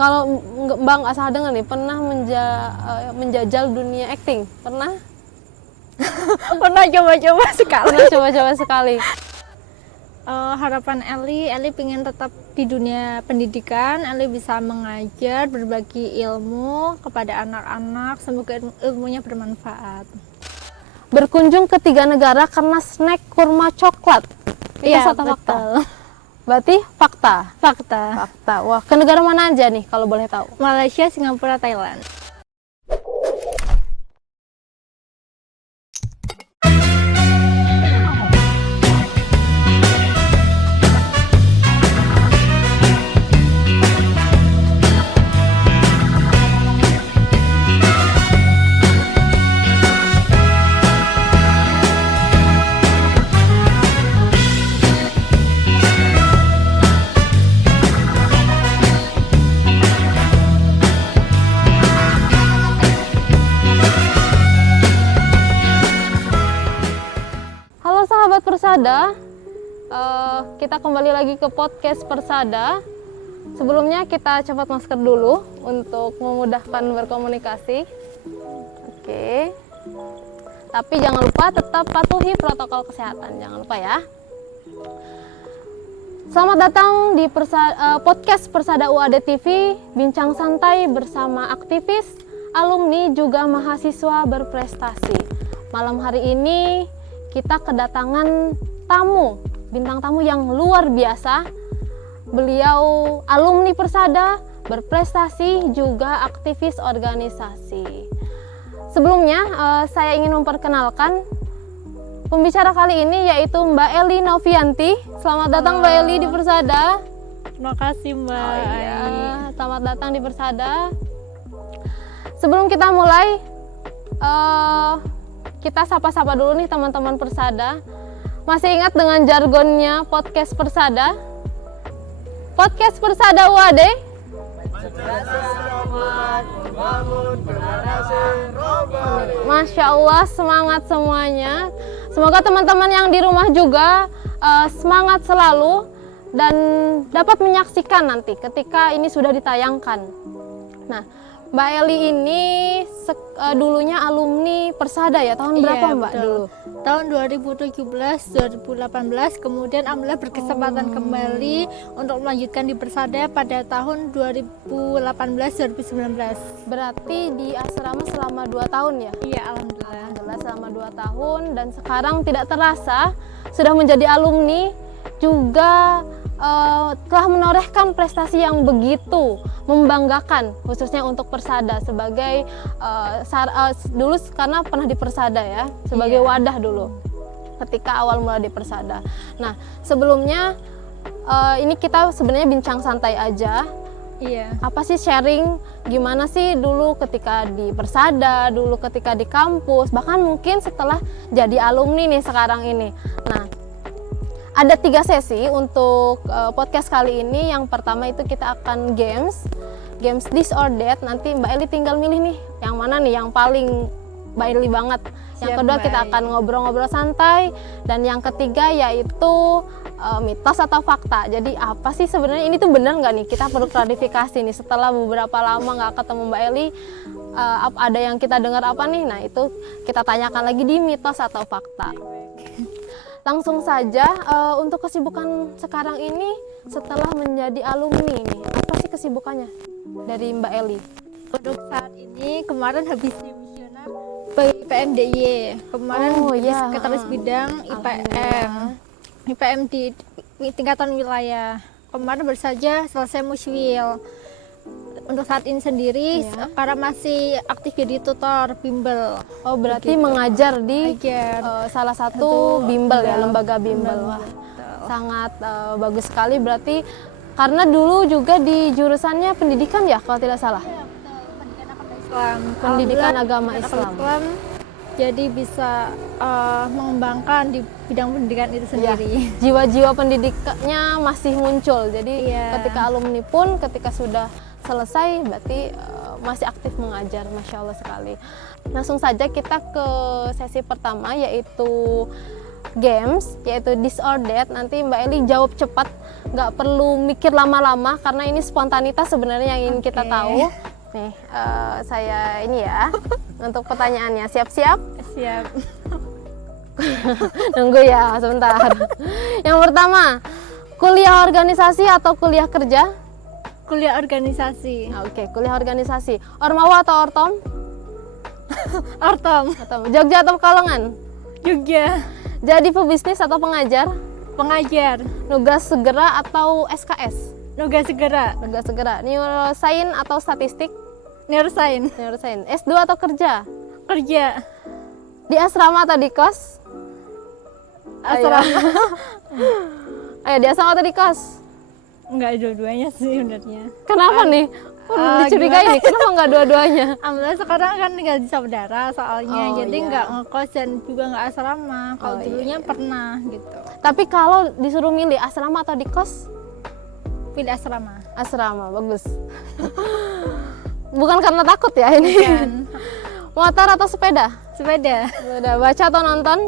Kalau Mbak nggak salah dengar nih, pernah menjajal dunia acting? Pernah? Pernah coba-coba sekali. Pernah coba-coba sekali. Harapan Eli pengen tetap di dunia pendidikan. Eli bisa mengajar, berbagi ilmu kepada anak-anak. Semoga ilmunya bermanfaat. Berkunjung ke 3 negara karena snack kurma coklat. Iya, Fakta. betul. Berarti fakta. Fakta. Wah, ke negara mana aja nih kalau boleh tahu? Malaysia, Singapura, Thailand. Halo sahabat Persada, kita kembali lagi ke podcast Persada. Sebelumnya kita copot masker dulu untuk memudahkan berkomunikasi. Oke. Tapi jangan lupa tetap patuhi protokol kesehatan, jangan lupa ya. Selamat datang di podcast Persada UAD TV, bincang santai bersama aktivis, alumni juga mahasiswa berprestasi. Malam hari ini kita kedatangan bintang tamu yang luar biasa. Beliau alumni Persada, berprestasi, juga aktivis organisasi. Sebelumnya, saya ingin memperkenalkan pembicara kali ini, yaitu Mbak Eli Novianti. Selamat datang Mbak Eli di Persada. Terima kasih Mbak. Selamat datang di Persada. Sebelum kita mulai, kita sapa-sapa dulu nih teman-teman Persada. Masih ingat dengan jargonnya podcast Persada? Podcast Persada UAD. Masya Allah, semangat semuanya. Semoga teman-teman yang di rumah juga semangat selalu dan dapat menyaksikan nanti ketika ini sudah ditayangkan. Nah, Mbak Eli ini dulunya alumni Persada ya, tahun berapa Mbak betul. dulu? Tahun 2017-2018, kemudian alhamdulillah berkesempatan kembali untuk melanjutkan di Persada pada tahun 2018-2019. Berarti di asrama selama 2 tahun ya? Iya, alhamdulillah. Alhamdulillah selama 2 tahun, dan sekarang tidak terasa sudah menjadi alumni, juga telah menorehkan prestasi yang begitu membanggakan, khususnya untuk Persada sebagai dulu karena pernah di Persada ya, sebagai wadah dulu ketika awal mula di Persada. Nah, sebelumnya ini kita sebenarnya bincang santai aja. Iya. Apa sih sharing gimana sih dulu ketika di Persada, dulu ketika di kampus, bahkan mungkin setelah jadi alumni nih sekarang ini. Nah, ada 3 sesi untuk podcast kali ini. Yang pertama itu kita akan games this or that. Nanti Mbak Eli tinggal milih nih yang mana nih yang paling Mbak Eli banget. Yang kedua kita akan ngobrol-ngobrol santai, dan yang ketiga yaitu mitos atau fakta. Jadi apa sih sebenarnya, ini tuh benar nggak nih? Kita perlu klarifikasi nih setelah beberapa lama nggak ketemu Mbak Eli. Ada yang kita dengar apa nih? Nah, itu kita tanyakan lagi di mitos atau fakta. Langsung saja, untuk kesibukan sekarang ini setelah menjadi alumni nih, apa sih kesibukannya dari Mbak Eli? Untuk saat ini kemarin habis dimisioner PMDY. Kemarin sekretaris bidang IPM di tingkatan wilayah. Kemarin baru saja selesai muswil. Untuk saat ini sendiri karena masih aktif jadi tutor bimbel. Oh, berarti mengajar di salah satu bimbel ya, lembaga bimbel. Wah, sangat bagus sekali. Berarti karena dulu juga di jurusannya pendidikan ya kalau tidak salah. Pendidikan agama Islam. Jadi bisa mengembangkan di bidang pendidikan itu sendiri. Jiwa-jiwa pendidikannya masih muncul. Jadi ketika alumni pun ketika sudah selesai berarti masih aktif mengajar. Masya Allah sekali. Langsung saja kita ke sesi pertama, yaitu games, yaitu this or that. Nanti Mbak Eli jawab cepat, nggak perlu mikir lama-lama karena ini spontanitas sebenarnya yang ingin kita tahu. Nih, saya ini ya untuk pertanyaannya. Siap-siap? Siap. Nunggu ya, sebentar. Yang pertama, kuliah organisasi atau kuliah kerja? Kuliah organisasi. Oke, kuliah organisasi. Ormawa atau Ortom? Ortom. Jogja atau Pekalongan? Jogja. Jadi pebisnis atau pengajar? Pengajar. Nugas segera atau SKS? Nugas segera. Nugas segera. Neuroscience atau statistik? Neuroscience. Neuroscience. S2 atau kerja? Kerja. Di asrama atau di kos? Asrama. Ayo, di asrama atau di kos? Enggak dua-duanya sih sebenarnya. Kenapa nih? Dicurigai nih, kenapa nggak dua-duanya? Alhamdulillah sekarang kan tinggal di saudara soalnya, jadi iya. nggak ngekos dan juga nggak asrama. Kalau dulunya pernah gitu. Tapi kalau disuruh milih asrama atau di kos? Pilih asrama. Asrama, bagus. Bukan karena takut ya ini? Bukan. Motor atau sepeda? Sepeda. Sepeda. Baca atau nonton?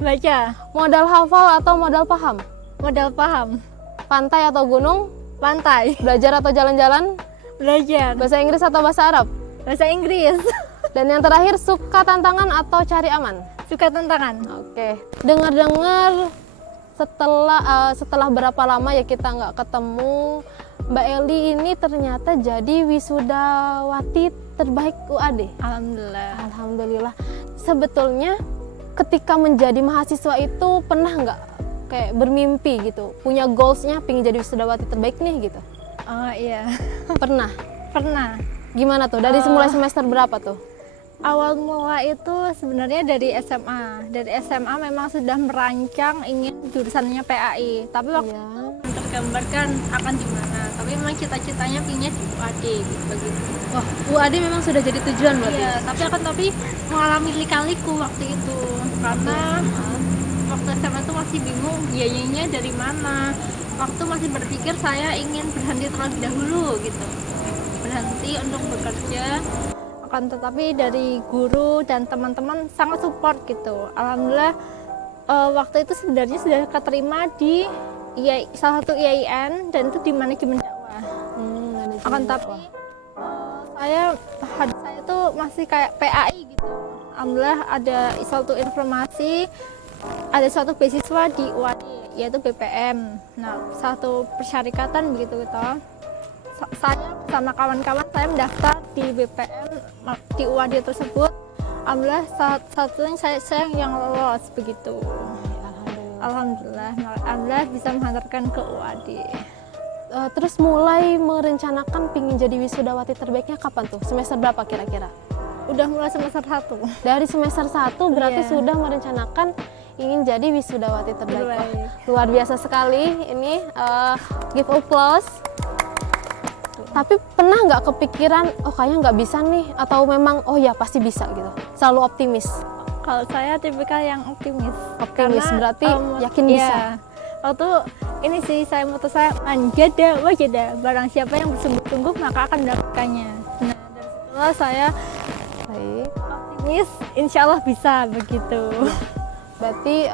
Baca. Modal hafal atau modal paham? Modal paham. Pantai atau gunung? Pantai. Belajar atau jalan-jalan? Belajar. Bahasa Inggris atau bahasa Arab? Bahasa Inggris. Dan yang terakhir, suka tantangan atau cari aman? Suka tantangan. Oke. Dengar-dengar setelah berapa lama ya kita nggak ketemu, Mbak Eli ini ternyata jadi wisudawati terbaik UAD. Alhamdulillah. Alhamdulillah. Sebetulnya ketika menjadi mahasiswa itu pernah nggak kayak bermimpi gitu, punya goalsnya pengen jadi wisudawati terbaik nih gitu? Oh iya. Pernah? Pernah. Gimana tuh? Dari mulai semester berapa tuh? Awal mula itu sebenarnya dari SMA. Dari SMA memang sudah merancang ingin jurusannya PAI. Tapi waktu itu tergambarkan akan di mana. Tapi memang cita-citanya pinginnya di UAD gitu. Wah, UAD memang sudah jadi tujuan berarti? Iya, tapi mengalami lika-liku waktu itu. Karena waktu SMA itu masih bingung biayanya dari mana. Waktu masih berpikir saya ingin berhenti terlebih dahulu gitu. Berhenti untuk bekerja. Akan tetapi dari guru dan teman-teman sangat support gitu. Alhamdulillah waktu itu sebenarnya sudah keterima di salah satu IAIN dan itu di manajemen dakwah. Akan tapi saya itu masih kayak PAI gitu. Alhamdulillah ada suatu informasi, ada suatu beasiswa di UAD yaitu BPM. Nah, satu persyarikatan begitu gitu. Saya sama kawan-kawan saya mendaftar di BPM di UAD tersebut. Alhamdulillah satunya saya yang lolos begitu. Alhamdulillah bisa menghantarkan ke UAD. Terus mulai merencanakan pingin jadi wisudawati terbaiknya kapan tuh? Semester berapa kira-kira? Udah mulai semester 1. Dari semester 1 berarti sudah merencanakan ingin jadi wisudawati terbaik. Wah, luar biasa sekali. Ini give applause. Tapi pernah nggak kepikiran, oh kayaknya nggak bisa nih, atau memang oh ya pasti bisa gitu? Selalu optimis. Kalau saya tipikal yang optimis. Optimis karena, berarti yakin bisa. Waktu ini sih saya manjada wajada, barang siapa yang bersungguh-sungguh maka akan mendapatkannya. Nah, dari situlah saya optimis, insya Allah bisa begitu. Berarti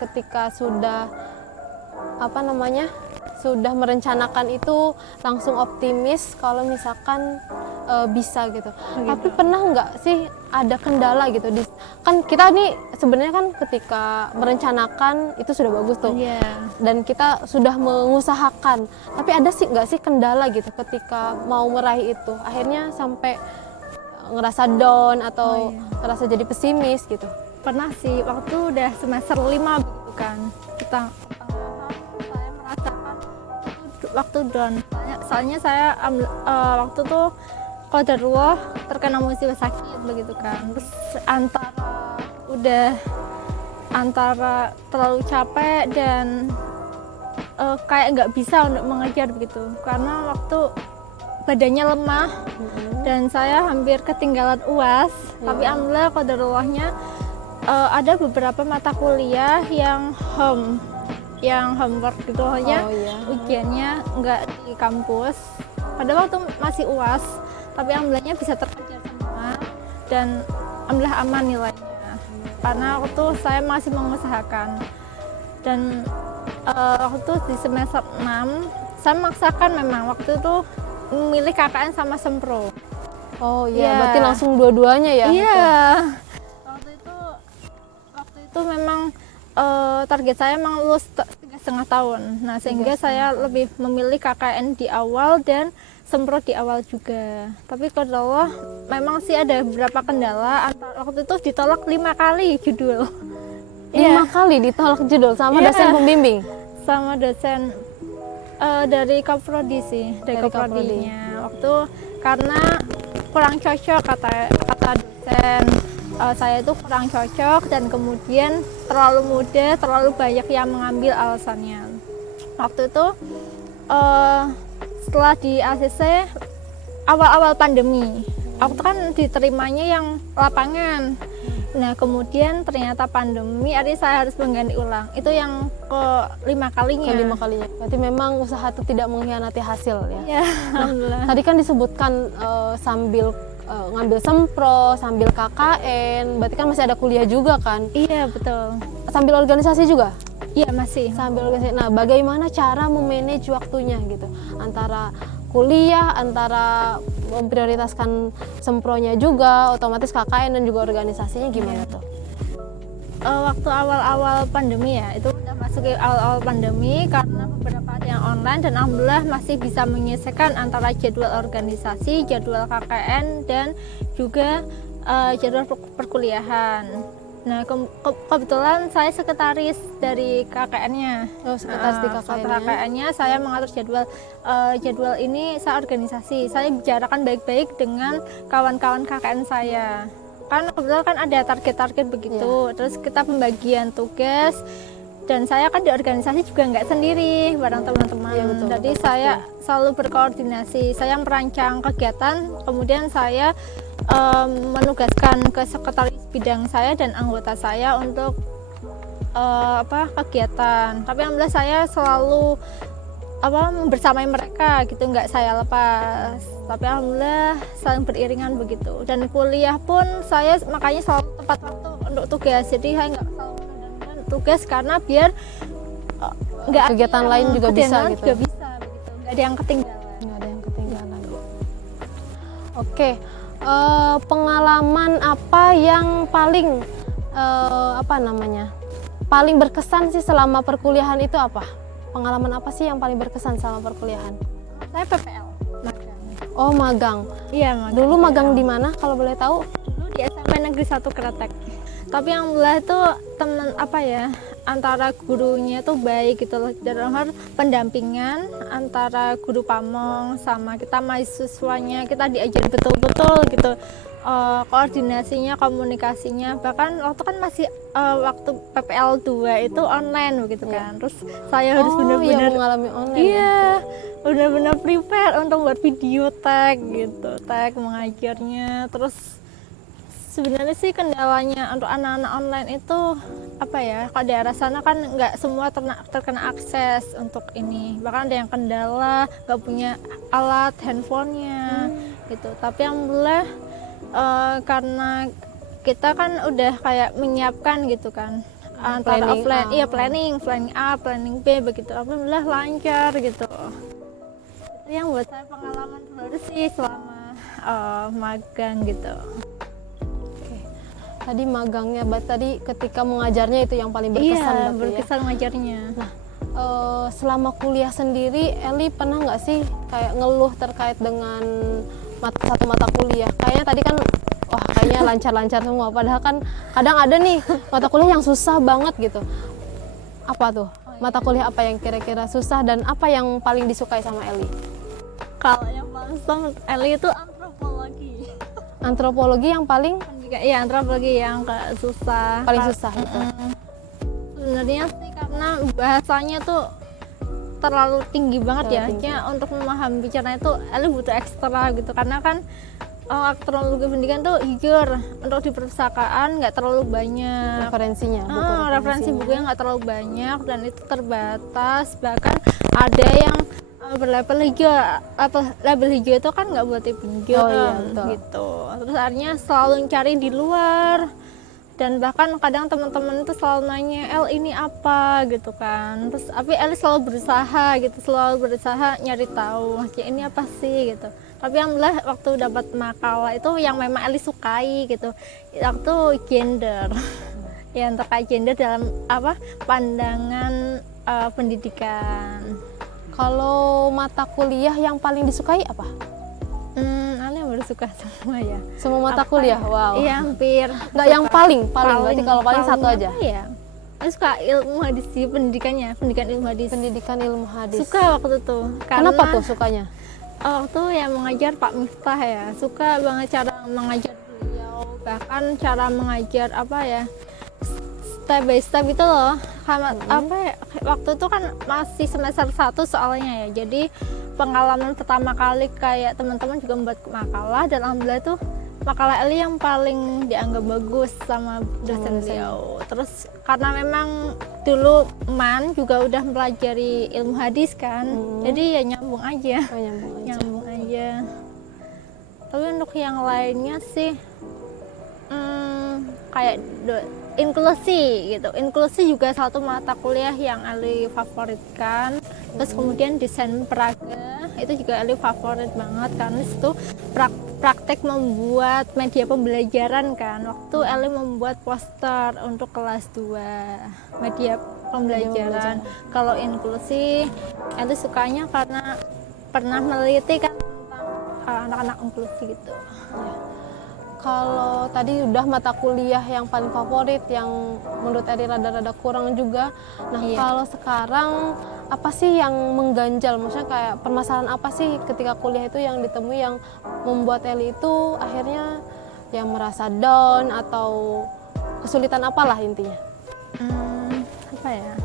ketika sudah sudah merencanakan itu langsung optimis kalau misalkan bisa gitu. Tapi pernah nggak sih ada kendala gitu? Kan kita nih sebenarnya kan ketika merencanakan itu sudah bagus tuh, dan kita sudah mengusahakan. Tapi ada sih nggak sih kendala gitu ketika mau meraih itu? Akhirnya sampai ngerasa down atau ngerasa jadi pesimis gitu? Pernah sih, waktu udah semester 5 begitu kan, kita saya merasakan waktu down. Soalnya saya waktu tuh qadarullah terkena musibah sakit begitu kan. Terus antara terlalu capek dan kayak nggak bisa untuk mengejar begitu. Karena waktu badannya lemah dan saya hampir ketinggalan UAS. Tapi alhamdulillah qadarullahnya ada beberapa mata kuliah yang homework gitu hanya ujiannya nggak di kampus. Padahal waktu masih UAS, tapi alhamdulillahnya bisa terkejar semua dan alhamdulillah aman nilainya. karena waktu itu saya masih mengusahakan. Dan waktu itu di semester 6 saya memaksakan memang waktu itu memilih KKN sama Sempro. Oh iya, Iya. berarti langsung dua-duanya ya? Iya. Waktu itu memang target saya memang lulus 3,5 tahun. Nah, sehingga saya lebih memilih KKN di awal dan Sempro di awal juga. Tapi kalau Allah memang sih ada beberapa kendala. Waktu itu ditolak 5 kali judul. 5 kali ditolak judul sama Iya. dosen pembimbing? Sama dosen dari Kaprodi sih, dari Dari Kaprodinya. Waktu karena kurang cocok kata dosen. Saya itu kurang cocok dan kemudian terlalu muda, terlalu banyak yang mengambil alasannya. Waktu itu setelah di ACC awal-awal pandemi, waktu kan diterimanya yang lapangan. Nah, kemudian ternyata pandemi, akhirnya saya harus mengganti ulang. Itu yang ke-5 kalinya. Ke-5 kalinya. Berarti memang usaha itu tidak mengkhianati hasil ya? Ya, alhamdulillah. Tadi kan disebutkan sambil ngambil Sempro, sambil KKN, berarti kan masih ada kuliah juga kan? Iya, betul. Sambil organisasi juga? Iya, masih. Sambil organisasi. Nah, bagaimana cara memanage waktunya gitu? Antara kuliah, antara memprioritaskan Sempronya juga, otomatis KKN dan juga organisasinya gimana tuh? Waktu awal-awal pandemi ya, itu udah masuk ke awal-awal pandemi karena beberapa ada yang online dan alhamdulillah masih bisa menyelesaikan antara jadwal organisasi, jadwal KKN dan juga jadwal perkuliahan. Nah, kebetulan saya sekretaris dari KKN-nya. Oh, sekretaris di KKN-nya. KKN-nya saya mengatur jadwal ini saya organisasi. Saya bicarakan baik-baik dengan kawan-kawan KKN saya. Kan kebetulan kan ada target-target begitu. Terus kita pembagian tugas dan saya kan di organisasi juga nggak sendiri bareng teman-teman. Iya, betul, Jadi betul, saya selalu berkoordinasi. Saya merancang kegiatan, kemudian saya menugaskan ke sekretaris bidang saya dan anggota saya untuk kegiatan. Tapi alhamdulillah saya selalu bersamai mereka gitu, nggak saya lepas. Tapi alhamdulillah saling beriringan begitu. Dan kuliah pun saya makanya selalu tepat waktu untuk tugas. Jadi saya nggak selalu menunda tugas karena biar nggak Kegiatan lain juga bisa gitu. Juga bisa begitu. Nggak ada yang ketinggalan. Nggak ada yang ketinggalan. Oke. Pengalaman apa yang paling paling berkesan sih selama perkuliahan itu apa? Pengalaman apa sih yang paling berkesan selama perkuliahan? Saya PPL, magang. Oh, magang. Iya, magang. Dulu magang di mana kalau boleh tahu? Dulu di SMP Negeri 1 Kretek. Tapi yang belah itu teman antara gurunya tuh baik gitu loh, dalam hal pendampingan antara guru pamong sama kita mahasiswanya, kita diajar betul-betul gitu, koordinasinya, komunikasinya. Bahkan waktu kan masih waktu PPL 2 itu online begitu kan. Terus saya harus benar-benar mengalami online. Iya, benar-benar prepare untuk buat video tag gitu, tag mengajarnya. Terus sebenarnya sih kendalanya untuk anak-anak online itu kalau daerah sana kan nggak semua terkena akses untuk ini, bahkan ada yang kendala nggak punya alat handphonenya gitu. Tapi alhamdulillah karena kita kan udah kayak menyiapkan gitu kan antara offline, planning A, planning B begitu, alhamdulillah lancar gitu. Itu yang buat saya pengalaman baru sih selama magang gitu. Tadi magangnya, tadi ketika mengajarnya itu yang paling berkesan. Iya, berkesan mengajarnya. Nah, selama kuliah sendiri, Eli pernah nggak sih kayak ngeluh terkait dengan satu mata kuliah? Kayaknya tadi kan, kayaknya lancar-lancar semua. Padahal kan kadang ada nih mata kuliah yang susah banget gitu. Apa tuh? Mata kuliah apa yang kira-kira susah dan apa yang paling disukai sama Eli? Kalau yang paling susah Eli itu antropologi. Antropologi yang paling? Iya, antropologi yang susah. Paling susah gitu. Sebenarnya sih karena bahasanya tuh terlalu tinggi banget ya. Untuk memahami bicaranya itu Eli butuh ekstra gitu. Karena kan antropologi pendidikan tuh jujur untuk di perpustakaan nggak terlalu banyak referensinya. Referensi bukunya nggak terlalu banyak dan itu terbatas. Bahkan ada yang berlabel hijau itu kan nggak buat dipinjam gitu. Terus akhirnya selalu cari di luar Dan bahkan kadang teman-teman itu selalu nanya, El ini apa gitu kan. Terus tapi Eli selalu berusaha nyari tahu, ya ini apa sih gitu. Tapi alhamdulillah waktu dapat makalah itu yang memang Eli sukai gitu, waktu gender. Yang terkait gender dalam pandangan pendidikan. Kalau mata kuliah yang paling disukai apa? Ali baru suka semua ya. Semua mata kuliah, wow. Iya hampir. Nggak yang paling, berarti kalau paling satu aja. Ya. Aku suka ilmu hadis sih, pendidikan ilmu hadis. Pendidikan ilmu hadis. Suka waktu itu. Kenapa tuh sukanya? Waktu yang mengajar Pak Miftah ya, suka banget cara mengajar beliau, bahkan cara mengajar step by step gitu loh. Waktu itu kan masih semester 1 soalnya ya, jadi pengalaman pertama kali kayak teman-teman juga membuat makalah, dan alhamdulillah itu makalah Eli yang paling dianggap bagus sama dosen beliau. Terus karena memang dulu Man juga udah mempelajari ilmu hadis kan, jadi ya nyambung aja. Nyambung aja. Tapi untuk yang lainnya sih kayak inklusi gitu. Inklusi juga satu mata kuliah yang Eli favoritkan. Terus kemudian desain peraga itu juga Eli favorit banget karena itu praktek membuat media pembelajaran kan. Waktu Eli membuat poster untuk kelas 2 media pembelajaran. Kalau inklusi Eli sukanya karena pernah meneliti kan tentang anak-anak inklusi gitu. Kalau tadi udah mata kuliah yang paling favorit, yang menurut Eli rada-rada kurang juga. Nah, kalau sekarang apa sih yang mengganjal? Maksudnya kayak permasalahan apa sih ketika kuliah itu yang ditemui yang membuat Eli itu akhirnya yang merasa down atau kesulitan apalah intinya? Apa ya?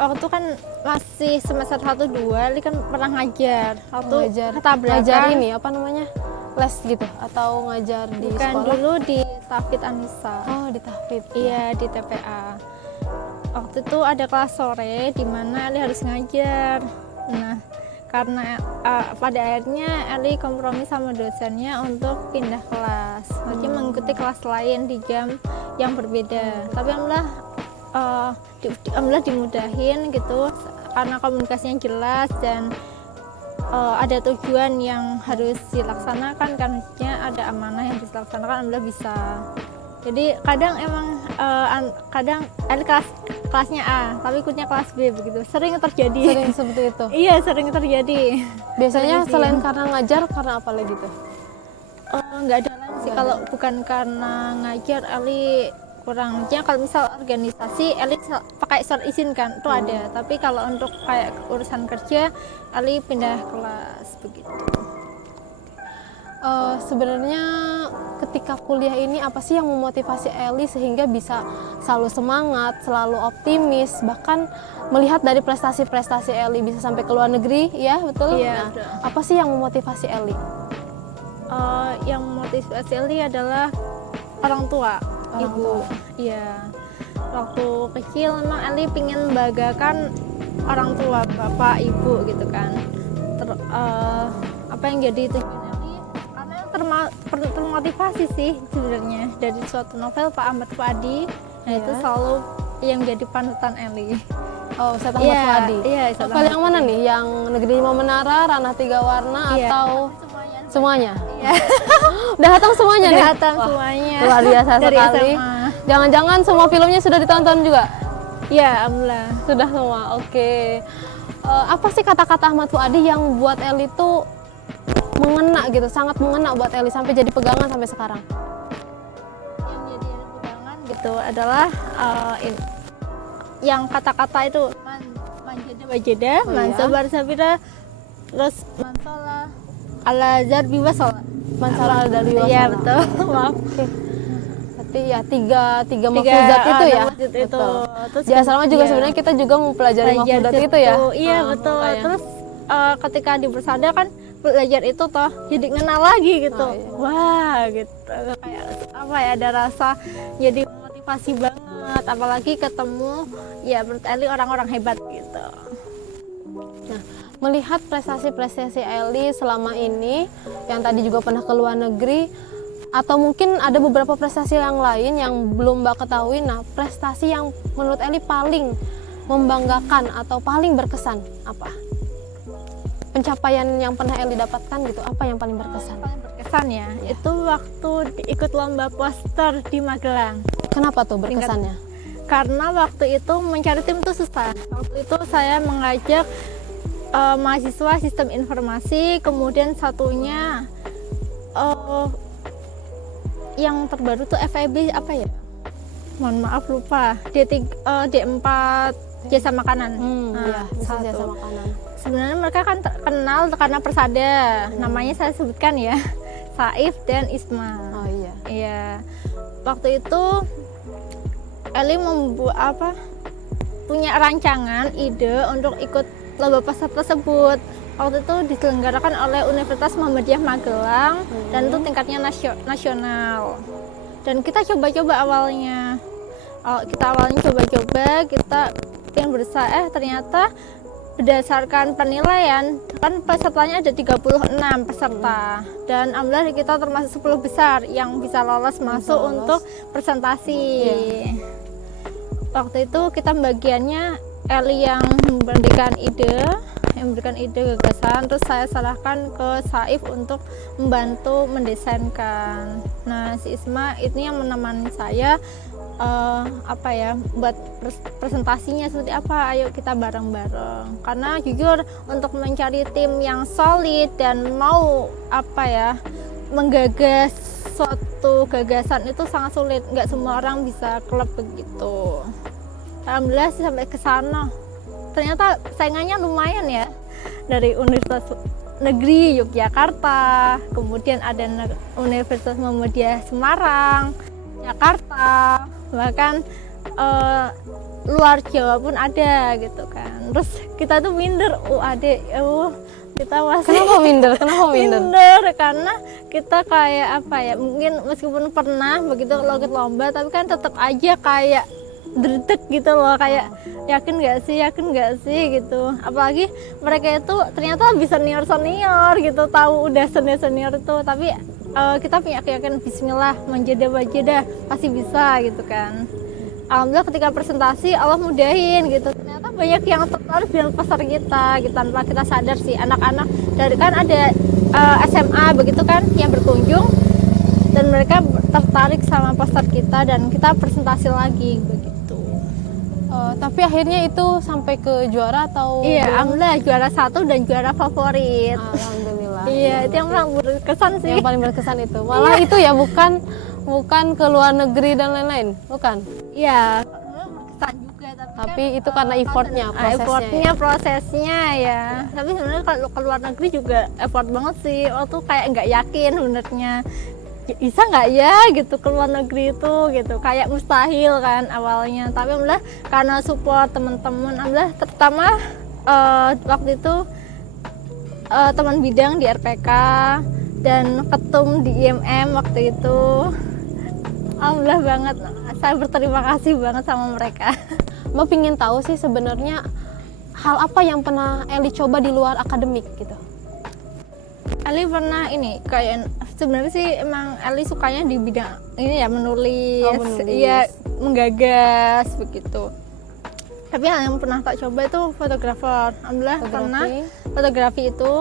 Waktu kan masih semester 1-2, Eli kan pernah ngajar. Ngajar ini apa namanya? Les gitu atau ngajar di sekolah? Dulu di Tahfidz An-Nisa. Oh, di Tahfidz. Iya, di TPA. Waktu itu ada kelas sore di mana Eli harus ngajar. Nah, karena pada akhirnya Eli kompromi sama dosennya untuk pindah kelas. Jadi mengikuti kelas lain di jam yang berbeda. Tapi alhamdulillah dimudahin gitu karena komunikasinya jelas dan ada tujuan yang harus dilaksanakan, kan maksudnya ada amanah yang harus dilaksanakan, alhamdulillah bisa. Jadi kadang emang kadang Eli kelasnya A tapi ikutnya kelas B begitu, sering terjadi. Sering seperti itu? Iya, sering terjadi. Biasanya selain karena ngajar, karena apa lagi tuh? Nggak ada lain sih, kalau bukan karena ngajar Eli kurang. Maksudnya kalau misal organisasi Eli pakai surat izin kan itu ada, tapi kalau untuk kayak urusan kerja Eli pindah kelas begitu. Sebenarnya ketika kuliah ini apa sih yang memotivasi Eli sehingga bisa selalu semangat, selalu optimis, bahkan melihat dari prestasi-prestasi Eli bisa sampai ke luar negeri, ya betul? Iya, betul. Apa sih yang memotivasi Eli? Yang memotivasi Eli adalah orang tua. Ibu, iya. Waktu kecil memang Eli pingin membanggakan orang tua, bapak, ibu gitu kan. Apa yang jadi tujuan Eli? Karena termotivasi sih sebenarnya dari suatu novel Pak Ahmad Fuadi. Nah itu selalu yang jadi panutan Eli. Oh, Ustadz Ahmad Fuadi. Iya, novel yang mana nih? Yang Negeri Lima Menara, Ranah Tiga Warna, atau semuanya? Iya. Udah hatang semuanya nih? Udah hatang semuanya. Luar biasa sekali. Jangan-jangan semua filmnya sudah ditonton juga? Iya, alhamdulillah. Sudah semua, oke. Apa sih kata-kata Ahmad Fuadi yang buat Eli tuh mengena gitu, sangat mengena buat Eli sampai jadi pegangan sampai sekarang? Yang jadi pegangan gitu adalah yang kata-kata itu manjada wajada, mansabar sabira, terus mansalah ala zarbi wasala. Mansalah ala zarbi wasala. Iya, betul. Maaf. Berarti ya tiga mafuzat itu ya. Betul. Terus di asrama juga sebenarnya kita juga mempelajari mafuzat itu ya. Iya, betul. Terus ketika di Bersada kan belajar itu toh jadi kenal lagi gitu. Wah, gitu. Kayak apa ya, ada rasa jadi motivasi banget, apalagi ketemu ya menurut Eli orang-orang hebat gitu. Nah, melihat prestasi-prestasi Eli selama ini yang tadi juga pernah ke luar negeri, Atau mungkin ada beberapa prestasi yang lain yang belum Mbak ketahui. Nah, prestasi yang menurut Eli paling membanggakan atau paling berkesan apa? Pencapaian yang pernah Eli dapatkan gitu, apa yang paling berkesan? Paling berkesan ya, itu waktu ikut lomba poster di Magelang. Kenapa tuh berkesannya? Karena waktu itu mencari tim itu susah. Waktu itu saya mengajak mahasiswa sistem informasi, kemudian satunya yang terbaru tuh FEB apa ya? Mohon maaf lupa. D4 jasa makanan. Jasa makanan. Sebenarnya mereka kan terkenal karena Persada. Namanya saya sebutkan ya. Saif dan Isma. Oh iya. Iya. Waktu itu Eli punya rancangan ide untuk ikut lomba poster tersebut. Waktu itu diselenggarakan oleh Universitas Muhammadiyah Magelang dan itu tingkatnya nasional. Dan kita coba-coba awalnya. Kita awalnya coba-coba, kita pengen berusaha, ternyata berdasarkan penilaian kan pesertanya ada 36 peserta dan alhamdulillah kita termasuk 10 besar yang bisa lolos masuk untuk presentasi. Waktu itu kita bagiannya Eli yang memberikan ide gagasan, terus saya serahkan ke Saif untuk membantu mendesainkan. Nah, si Isma ini yang menemani saya buat presentasinya seperti apa, ayo kita bareng-bareng. Karena jujur untuk mencari tim yang solid dan mau menggagas suatu gagasan itu sangat sulit, nggak semua orang bisa klub begitu. Alhamdulillah sih sampai ke sana. Ternyata saingannya lumayan ya, dari Universitas Negeri Yogyakarta, kemudian ada Universitas Muhammadiyah Semarang, Jakarta, bahkan luar Jawa pun ada gitu kan. Terus kita tuh minder, kita masih Kenapa minder? minder karena kita kayak mungkin meskipun pernah begitu kalau ikut lomba, tapi kan tetap aja kayak derdek gitu loh, kayak yakin nggak sih gitu. Apalagi mereka itu ternyata lebih senior gitu, tahu udah senior itu, tapi kita punya keyakinan bismillah menjeda pasti bisa gitu kan. Alhamdulillah ketika presentasi Allah mudahin gitu, ternyata banyak yang tertarik dengan poster kita gitu, tanpa kita sadar sih. Anak-anak dari kan ada SMA begitu kan yang berkunjung dan mereka tertarik sama poster kita dan kita presentasi lagi begitu. Tapi akhirnya itu sampai ke juara atau? Iya, alhamdulillah juara 1 dan juara favorit. Alhamdulillah. Iya, itu yang paling berkesan sih. Yang paling berkesan itu. Malah itu ya bukan ke luar negeri dan lain-lain, bukan? Iya, berkesan juga tapi itu karena effortnya, prosesnya ya. Tapi sebenarnya kalau ke luar negeri juga effort banget sih. Waktu kayak nggak yakin sebenarnya bisa nggak ya gitu ke luar negeri itu gitu, kayak mustahil kan awalnya. Tapi alhamdulillah karena support teman-teman, alhamdulillah terutama waktu itu teman bidang di RPK dan ketum di IMM waktu itu, alhamdulillah banget, saya berterima kasih banget sama mereka. Mbak pingin tahu sih sebenarnya hal apa yang pernah Eli coba di luar akademik gitu? Eli pernah kayak sebenarnya sih emang Eli sukanya di bidang ini ya, menulis. Ya menggagas begitu. Tapi hal yang pernah tak coba itu fotografer. Alhamdulillah pernah fotografi itu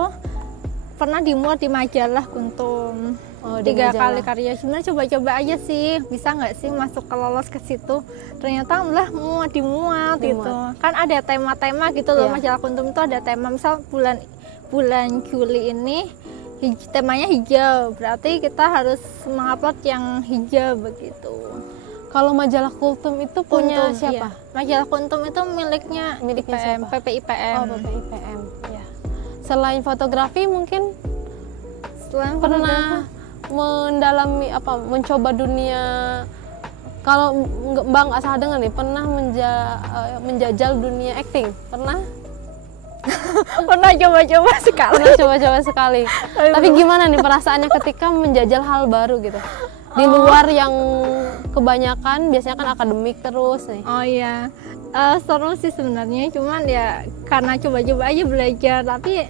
pernah dimuat di majalah Kuntum. 3 kali karya. Sebenarnya coba-coba aja sih, bisa nggak sih masuk lolos ke situ. Ternyata alhamdulillah dimuat gitu. Kan ada tema-tema gitu loh, majalah Kuntum itu ada tema, misal bulan Juli ini temanya hijau, berarti kita harus mengupload yang hijau begitu. Kalau majalah Kuntum itu punya siapa? Iya. Majalah Kuntum itu miliknya siapa? PPIPM. Oh, PPIPM. Ya. Selain fotografi mungkin pernah mencoba dunia, kalau Mbak nggak salah dengar nih, pernah menjajal dunia acting, pernah? Pernah coba-coba sekali. Tapi gimana nih perasaannya ketika menjajal hal baru gitu, di luar yang kebanyakan biasanya kan akademik terus nih? Oh iya, seru sih sebenarnya, cuman ya karena coba-coba aja belajar, tapi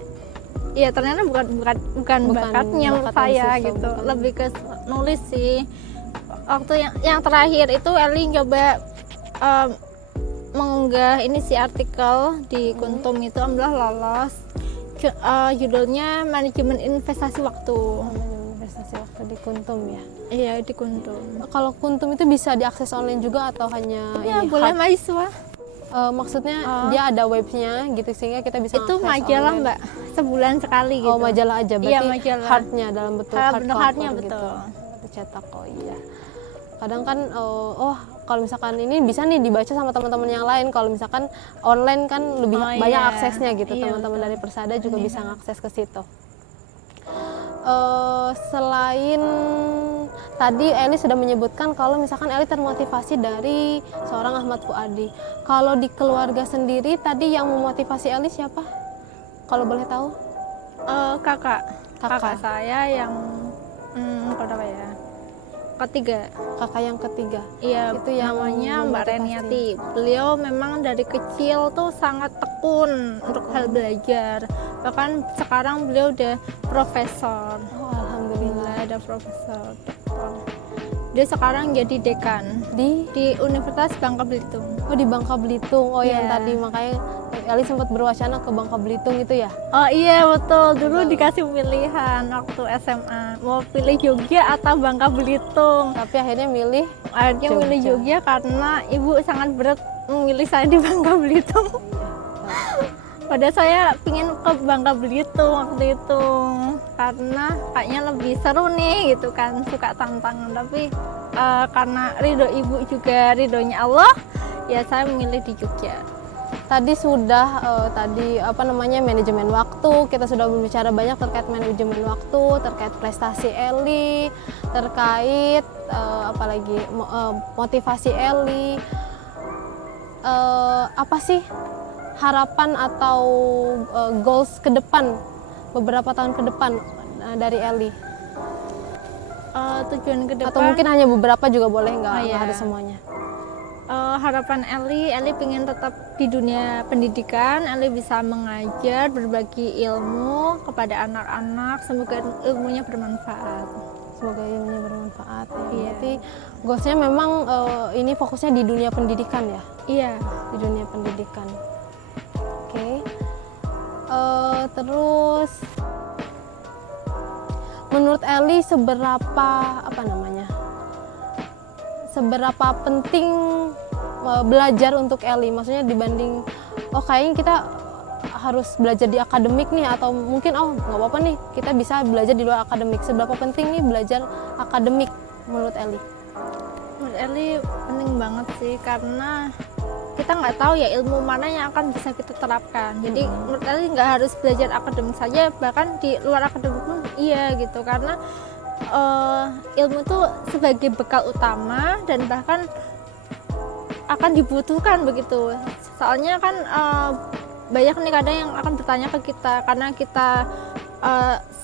Iya, ternyata bukan bakatnya menurut bakat yang saya susah, gitu. bukan. Lebih ke nulis sih. Waktu yang terakhir itu Eli coba mengunggah ini sih artikel di Kuntum itu, alhamdulillah lolos. Judulnya manajemen investasi waktu. Investasi waktu di Kuntum ya. Iya, di Kuntum. Kalau Kuntum itu bisa diakses online juga atau hanya Ya, ini boleh hard? mahasiswa. Maksudnya dia ada webnya gitu sehingga kita bisa Itu akses majalah, online. Mbak. Sebulan sekali gitu. Oh, majalah aja berarti Iya, majalah. hardnya dalam bentuk hard Bentuk cover hardnya, gitu. betul. Berarti cetak. Oh iya. Kadang kan kalau misalkan ini bisa nih dibaca sama teman-teman yang lain. Kalau misalkan online kan lebih Oh, banyak iya. aksesnya gitu. Iya, Teman-teman betul. dari Persada juga bisa ngakses ke situ. Selain tadi Eli sudah menyebutkan kalau misalkan Eli termotivasi dari seorang Ahmad Fuadi. Kalau di keluarga sendiri tadi yang memotivasi Eli siapa? Kalau boleh tahu? Kakak saya yang berapa ya? Ketiga. Kakak yang ketiga. Iya, Itu yang namanya Mbak memotivasi. Reniati. Beliau memang dari kecil tuh sangat tekun untuk hal belajar. Bahkan sekarang beliau udah profesor. Oh, alhamdulillah. Ada profesor. Dia sekarang jadi dekan di Universitas Bangka Belitung. Oh, di Bangka Belitung. Oh, yang Iya. tadi makanya Eli sempat berwacana ke Bangka Belitung itu ya. Oh iya betul, dulu dikasih pilihan waktu SMA mau pilih Jogja atau Bangka Belitung. Tapi akhirnya milih Akhirnya Jogja. milih Jogja karena ibu sangat berat memilih saya di Bangka Belitung. Padahal saya pingin ke Bangka Belitung waktu itu karena kayaknya lebih seru nih gitu kan, suka tantangan. Tapi karena ridho ibu juga ridhonya Allah, ya saya memilih di Jogja. Tadi sudah manajemen waktu. Kita sudah berbicara banyak terkait manajemen waktu, terkait prestasi Eli, terkait motivasi Eli. Apa sih harapan atau goals ke depan beberapa tahun ke depan dari Eli? Tujuan ke depan Atau mungkin hanya beberapa juga boleh, nggak Oh, iya. harus semuanya. Harapan Eli pengen tetap di dunia pendidikan. Eli bisa mengajar, berbagi ilmu kepada anak-anak. Semoga ilmunya bermanfaat. Semoga ilmunya bermanfaat. Ya. Iya. Berarti goalsnya memang ini fokusnya di dunia pendidikan ya, Iya. di dunia pendidikan. Oke. Terus menurut Eli seberapa penting belajar untuk Eli? Maksudnya dibanding kayaknya kita harus belajar di akademik nih, atau mungkin nggak apa-apa nih kita bisa belajar di luar akademik. Seberapa penting nih belajar akademik menurut Eli? Menurut Eli penting banget sih karena kita nggak tahu ya ilmu mana yang akan bisa kita terapkan. Jadi menurut Eli nggak harus belajar akademik saja, bahkan di luar akademik pun iya gitu, karena ilmu itu sebagai bekal utama dan bahkan akan dibutuhkan begitu. Soalnya kan banyak nih kadang yang akan bertanya ke kita karena kita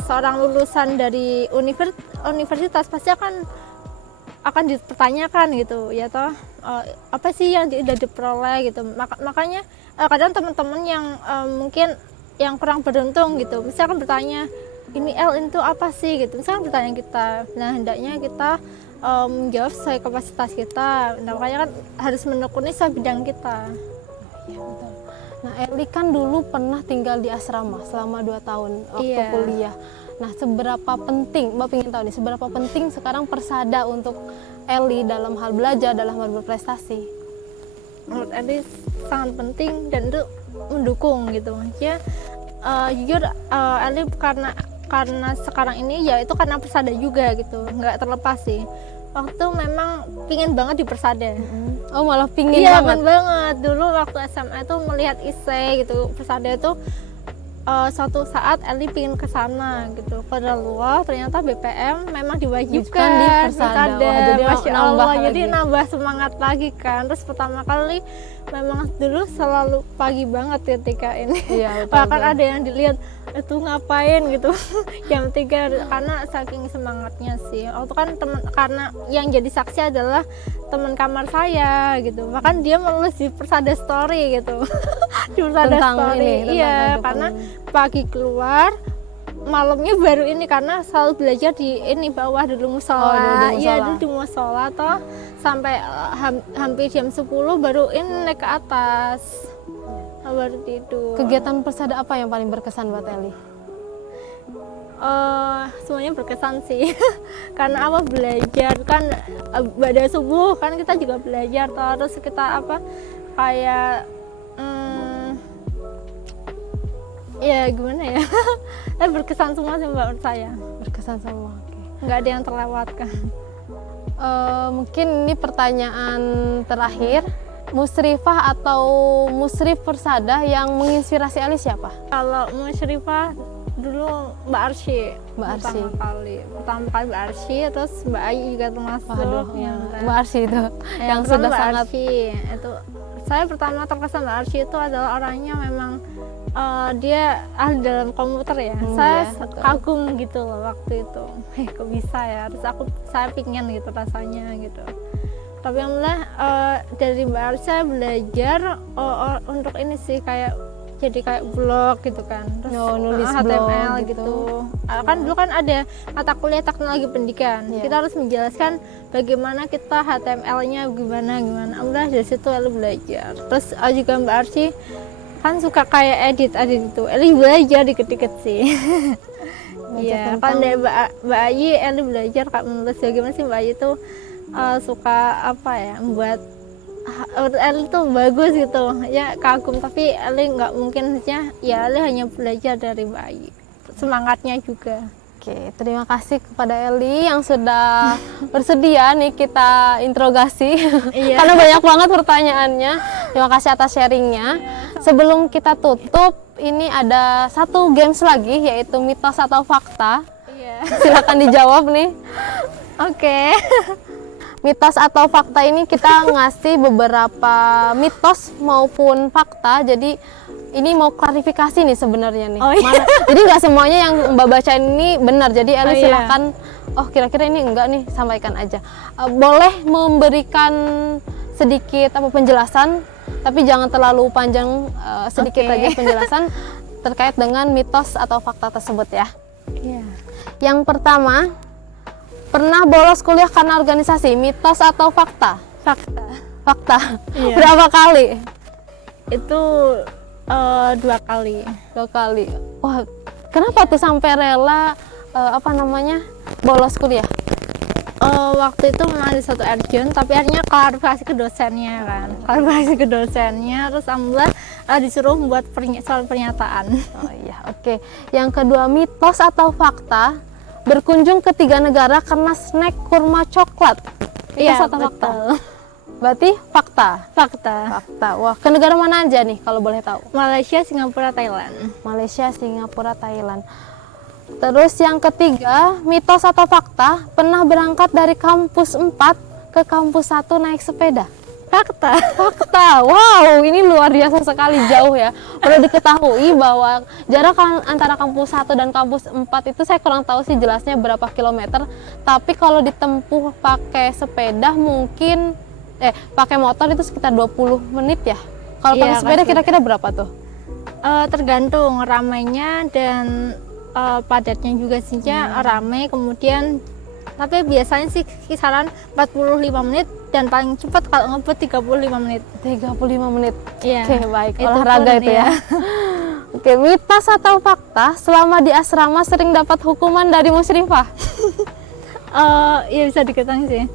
seorang lulusan dari universitas pasti akan dipertanyakan gitu ya toh, apa sih yang sudah diperoleh gitu. Makanya kadang teman-teman yang mungkin yang kurang beruntung gitu misalkan bertanya ini itu apa sih gitu, misalkan bertanya kita. Nah hendaknya kita menjawab sesuai kapasitas kita. Nah, makanya kan harus menekuni sesuai bidang kita. Ya, betul. Nah, Eli kan dulu pernah tinggal di asrama selama 2 tahun waktu Iya. kuliah. Nah, seberapa penting, Mbak ingin tahu nih, seberapa penting sekarang Persada untuk Eli dalam hal belajar, dalam hal berprestasi? Menurut Eli sangat penting dan itu mendukung gitu. Maksudnya jujur Eli karena sekarang ini ya itu karena Persada juga gitu, nggak terlepas sih. Waktu memang pingin banget di Persada. Oh, malah pingin Iya, banget. banget. Dulu waktu SMA itu melihat ISE gitu, Persada itu suatu saat Eli pingin ke sana gitu. Padahal ternyata BPM memang diwajibkan Di Persada. Wah, jadi Masya nambah Allah, lagi. jadi nambah semangat lagi kan. Terus pertama kali memang dulu selalu pagi banget ketika ini. Iya, betul, Bahkan betul. ada yang dilihat itu ngapain gitu jam 3 karena saking semangatnya sih. Waktu kan karena yang jadi saksi adalah teman kamar saya gitu, bahkan dia menulis di Persada Story gitu di Persada Tentang Story ini, tentang iya kehidupan. karena pagi keluar malamnya baru ini karena selalu belajar di ini bawah dulu musola. Iya, dulu di musola toh sampai hampir jam 10 baru ini naik ke atas. Baru tidur. Kegiatan persada apa yang paling berkesan buat Eli? Semuanya berkesan sih. Karena apa, belajar kan pada subuh kan kita juga belajar toh. Terus kita apa kayak ya gimana ya. Berkesan semua sih menurut saya. Berkesan semua. Nggak ada yang terlewatkan. Mungkin ini pertanyaan terakhir. Musrifah atau musrif persada yang menginspirasi Eli siapa? Kalau musrifah dulu Mbak Arsy. Pertama kali Mbak Arsy, terus Mbak Ayu juga termasuk. Waduh, Mbak Arsy itu yang sudah Mbak sangat Arsy. Itu saya pertama terkesan Mbak Arsy itu adalah orangnya memang dia ahli dalam komputer ya. Saya kagum gitu loh waktu itu. Kok bisa ya? Terus saya pingin gitu rasanya gitu. Tapi alhamdulillah dari Mbak Arsy saya belajar untuk ini sih jadi kayak blog gitu kan. Terus nulis HTML blog gitu. Kan dulu kan ada mata kuliah teknologi pendidikan. Kita harus menjelaskan bagaimana kita HTML-nya gimana. Alhamdulillah dari situ lalu belajar. Terus juga Mbak Arsy kan suka kayak edit itu. Eli belajar dikit-dikit sih. Iya, kan dari Mbak Ayu Eli belajar kayak menulis bagaimana sih Mbak Ayu itu suka apa ya, membuat Eli tuh bagus gitu ya, kagum. Tapi Eli nggak mungkin ya Eli hanya belajar dari Mbak Ayu, semangatnya juga. Oke, terima kasih kepada Eli yang sudah bersedia nih kita interogasi. Karena banyak banget pertanyaannya. Terima kasih atas sharingnya. Sebelum kita tutup, ini ada satu games lagi, yaitu mitos atau fakta. Silakan dijawab nih. Oke. Mitos atau fakta ini kita ngasih beberapa mitos maupun fakta. Jadi ini mau klarifikasi nih sebenarnya nih. Jadi nggak semuanya yang Mbak bacain ini benar. Jadi Eli silakan. Kira-kira ini enggak nih, sampaikan aja. Boleh memberikan sedikit penjelasan, tapi jangan terlalu panjang. Sedikit aja penjelasan terkait dengan mitos atau fakta tersebut ya. Yang pertama, pernah bolos kuliah karena organisasi, mitos atau fakta? Fakta. Berapa kali? Itu 2 kali. Wah, kenapa tuh sampai rela bolos kuliah? Waktu itu memang ada satu urgent, tapi akhirnya klarifikasi ke dosennya kan. Terus alhamdulillah disuruh membuat soal pernyataan. Oke. Yang kedua, mitos atau fakta? Berkunjung ke 3 negara karena snack kurma coklat. Iya, fakta. Berarti fakta. Wah, ke negara mana aja nih kalau boleh tahu? Malaysia, Singapura, Thailand. Terus yang ketiga, mitos atau fakta? Pernah berangkat dari kampus 4 ke kampus 1 naik sepeda? Fakta. Wow, ini luar biasa sekali, jauh ya. Perlu diketahui bahwa jarak antara kampus 1 dan kampus 4 itu saya kurang tahu sih jelasnya berapa kilometer. Tapi kalau ditempuh pakai sepeda mungkin pakai motor itu sekitar 20 menit ya. Kalau pakai sepeda kira-kira berapa tuh? Tergantung ramainya dan padatnya juga sih, ramai kemudian. Tapi biasanya sih kisaran 45 menit dan paling cepat kalau ngebut 35 menit. 35 menit. Iya. Oke, baik. Olahraga itu ya. Oke, mitos atau fakta? Selama di asrama sering dapat hukuman dari musrifah? Iya, bisa dikatakan sih.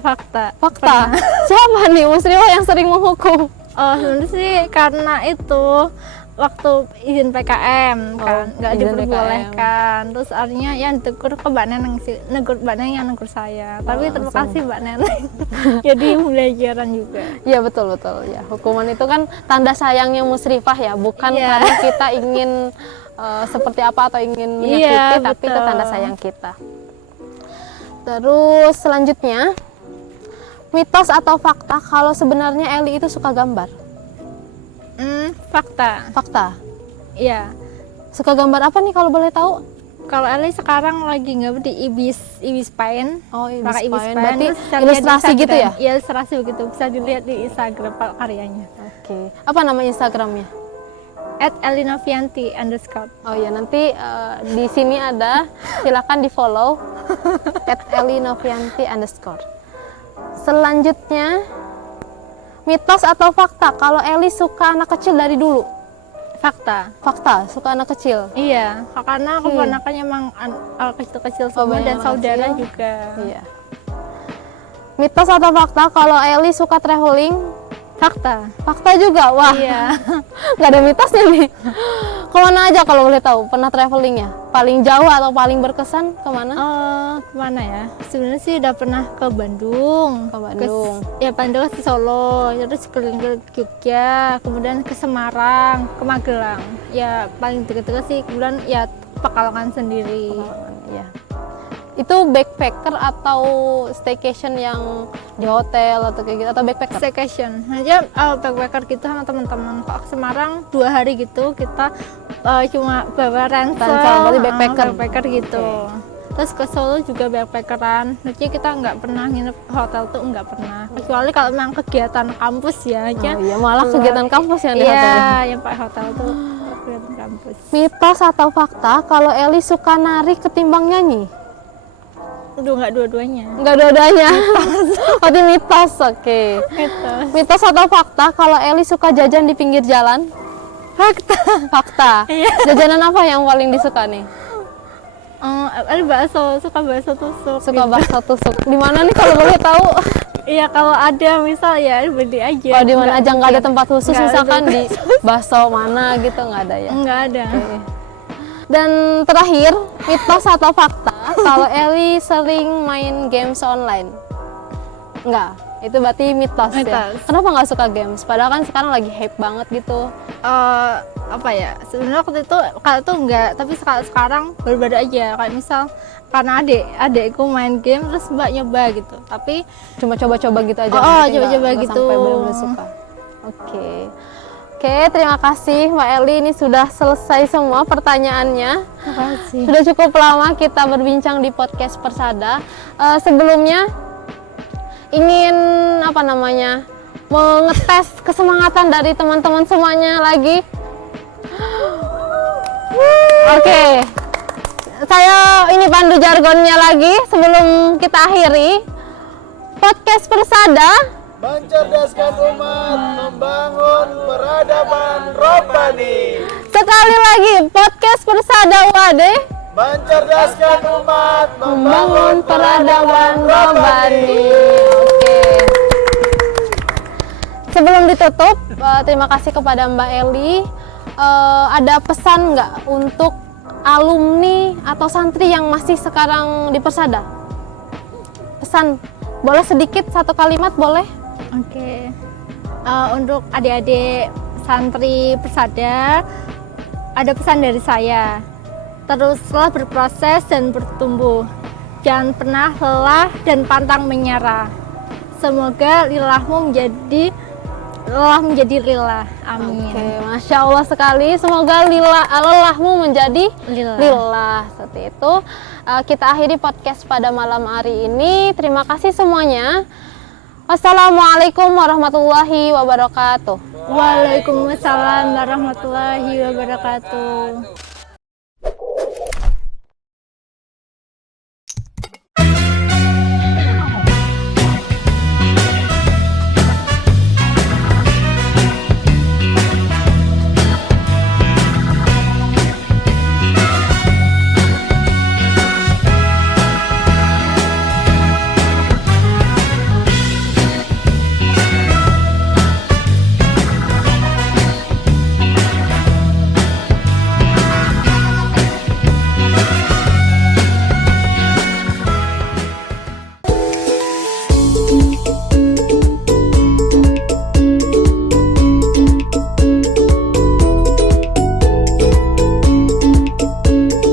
Fakta. Siapa nih musrifah yang sering menghukum? Sebenarnya sih karena itu waktu izin PKM kan nggak diperbolehkan. Terus artinya yang tegur ke Mbak Neneng sih, negur Mbak Neneng yang negur saya. Tapi terima kasih Mbak Neneng. Jadi pembelajaran juga. Iya, betul ya. Hukuman itu kan tanda sayangnya musrifah ya, bukan karena kita ingin seperti apa atau ingin menyakiti, tapi itu tanda sayang kita. Terus selanjutnya, mitos atau fakta kalau sebenarnya Eli itu suka gambar? Fakta. Iya. Suka gambar apa nih kalau boleh tahu? Kalau Eli sekarang lagi nggak di Ibis Paint. Ibis Paint. Berarti ilustrasi gitu ya? Iya, ilustrasi begitu. Bisa dilihat di Instagram karyanya. Oke. Apa nama Instagramnya? @elinovianti_. Oh ya, nanti di sini ada, silakan di follow @elinovianti_. Selanjutnya, mitos atau fakta kalau Eli suka anak kecil dari dulu? Fakta. Fakta, suka anak kecil. Iya, karena keponakannya emang kecil-kecil semua dan banyak saudara kecil. juga. Iya. Mitos atau fakta kalau Eli suka traveling? Fakta. Fakta juga, wah. Iya. Nggak ada mitosnya nih. Kemana aja kalau boleh tahu? Pernah traveling ya? Paling jauh atau paling berkesan kemana? Kemana ya? Sebenarnya sih udah pernah ke Bandung. Ke Bandung. Bandung ke Solo, terus ke Jogja, kemudian ke Semarang, ke Magelang. Ya paling deket-deket sih, kemudian ya Pekalongan sendiri. Iya. Itu backpacker atau staycation yang di hotel atau kayak gitu, atau backpacker? Staycation aja, backpacker gitu sama teman-teman. Kalau ke Semarang 2 hari gitu kita cuma bawa ransel, Berarti backpacker. gitu. Terus ke Solo juga backpackeran. Jadi kita nggak pernah nginep hotel tuh, nggak pernah. Kecuali kalau memang kegiatan kampus ya aja. Iya, malah kegiatan kampus yang di hotel. Iya, yang pakai hotel tuh kegiatan kampus. Mitos atau fakta kalau Eli suka nari ketimbang nyanyi? Udah nggak dua-duanya. Enggak dua-duanya. Berarti mitos, oke. Mitos atau fakta kalau Eli suka jajan di pinggir jalan? Fakta. Fakta. Iya. Jajanan apa yang paling disuka nih? Ada bakso, suka bakso tusuk. Suka gitu. bakso tusuk. Di mana nih kalau boleh tahu? Iya, kalau ada misal ya beli aja. Kalau di mana aja nggak ada tempat khusus, Nggak ada misalkan tempat di bakso mana gitu, nggak ada ya? Nggak ada. Oke. Dan terakhir, mitos atau fakta kalau Eli sering main games online? Enggak, itu berarti mitos ya. Mitos. Kenapa nggak suka games? Padahal kan sekarang lagi hype banget gitu. Apa ya, sebenarnya waktu itu kalau itu enggak, tapi sekarang berbeda aja. Kayak misal karena adekku main game terus mbak nyoba gitu, tapi Cuma coba-coba gitu aja. Oh, nanti coba-coba nggak gitu. sampai benar-benar suka. Oke. Oke, terima kasih Mbak Eli, ini sudah selesai semua pertanyaannya. terima kasih. Sudah cukup lama kita berbincang di podcast Persada. Sebelumnya ingin mengetes kesemangatan dari teman-teman semuanya lagi. Oke. Saya ini pandu jargonnya lagi sebelum kita akhiri. Podcast Persada mencerdaskan umat, membangun peradaban rohani. Sekali lagi, podcast Persada Wade Mencerdaskan umat, membangun peradaban rohani. Oke. Sebelum ditutup, terima kasih kepada Mbak Eli. Ada pesan nggak untuk alumni atau santri yang masih sekarang di Persada? Pesan, boleh sedikit, satu kalimat boleh? Oke. Untuk adik-adik santri Persada, ada pesan dari saya. Teruslah berproses dan bertumbuh. Jangan pernah lelah dan pantang menyerah. Semoga lilahmu menjadi lillah. Amin. Oke, Masya Allah sekali. Semoga lelahmu menjadi Lillah. lillah. Seperti itu. Kita akhiri podcast pada malam hari ini. Terima kasih semuanya. Wassalamualaikum warahmatullahi wabarakatuh. Waalaikumsalam warahmatullahi wabarakatuh.